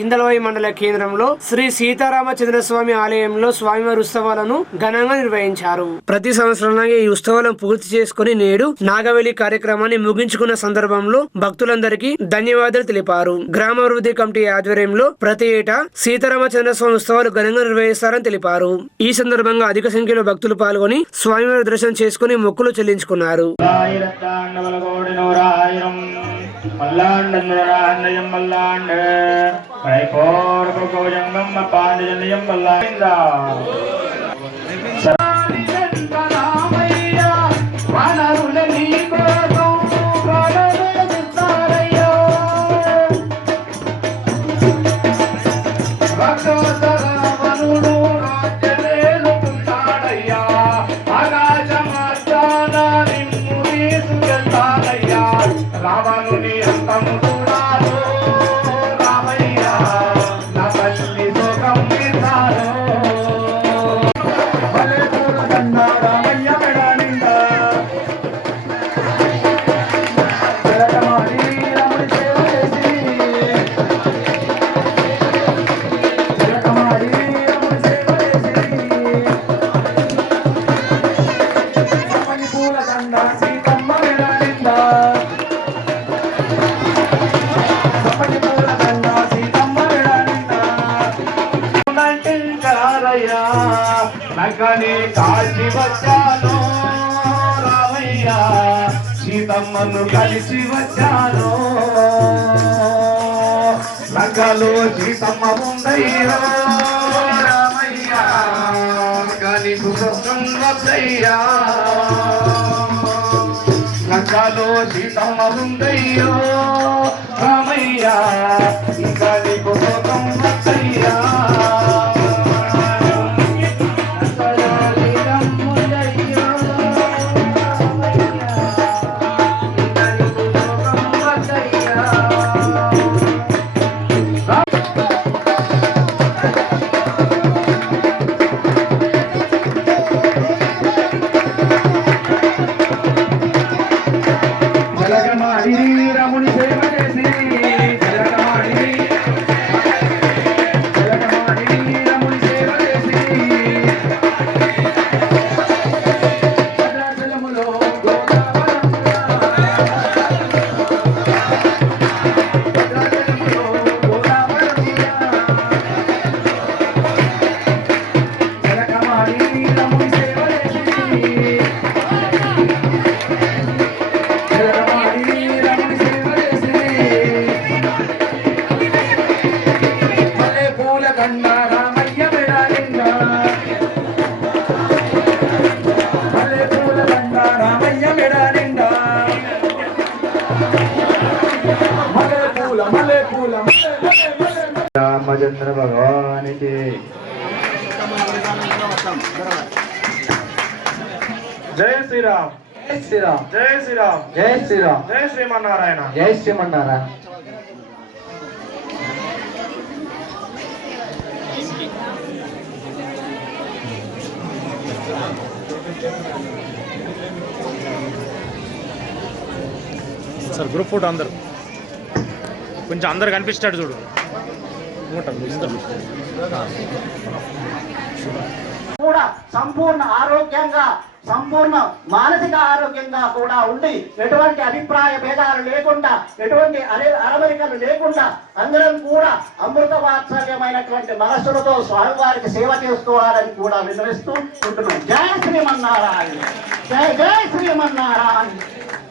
ఇందలవాయి మండల కేంద్రంలో శ్రీ సీతారామచంద్రస్వామి ఆలయంలో స్వామివారి ఉత్సవాలను ఘనంగా నిర్వహించారు. ప్రతి సంవత్సరం ఈ ఉత్సవాలను పూర్తి చేసుకుని నేడు నాగవెలి కార్యక్రమాన్ని ముగించుకున్న సందర్భంలో భక్తులందరికీ ధన్యవాదాలు తెలిపారు. గ్రామాభివృద్ధి కమిటీ ఆధ్వర్యంలో ప్రతి ఏటా సీతారామ చంద్రస్వామి ఉత్సవాలు ఘనంగా నిర్వహిస్తారని తెలిపారు. ఈ సందర్భంగా అధిక సంఖ్యలో భక్తులు పాల్గొని స్వామివారి దర్శనం చేసుకుని మొక్కులు చెల్లించుకున్నారు. ஆயிரத்தாண்டவலகோடினோராயிரம் மல்லாண்டந்திரராண்டயம் மல்லாண்டு படைப்போர்க்கு கோஜங்கம் பாண்டிஜன்யம் மல்லாண்டா భక్తోత్తరావనుడు రామయ్య నా తల్లి సుఖం నగని కాచి వచ్చాను రామయ్య సీతమ్మను కలిసి వచ్చాను. నక్కలో సీతమ్మ ఉందయ్యో రామయ్య కానీ సుఖం వద్దయ్యా నక్కలో సీతమ్మ ఉందయ్యో రామయ్యా రామచంద్ర భగవానికి జై శ్రీరామ్. జై శ్రీరామ్. జై శ్రీరామ్. జై శ్రీరామ్. జై శ్రీమన్నారాయణ. జై శ్రీమన్నారా సార్ గ్రూప్ ఫోటో అందరు. కొంచెం అందరు కనిపిస్తాడు చూడు. ఉంటుంది కూడా సంపూర్ణ ఆరోగ్యంగా సంపూర్ణ మానసిక ఆరోగ్యంగా కూడా ఉండి ఎటువంటి అభిప్రాయ భేదాలు లేకుండా ఎటువంటి అరవరికలు లేకుండా అందరం కూడా అమృత వాత్సల్యమైనటువంటి మనస్సులతో స్వామివారికి సేవ చేసుకోవాలని కూడా విన్నవిస్తూ ఉంటున్నాం. జయ శ్రీమన్నారాయణ జయ జయ శ్రీమన్నారాయణ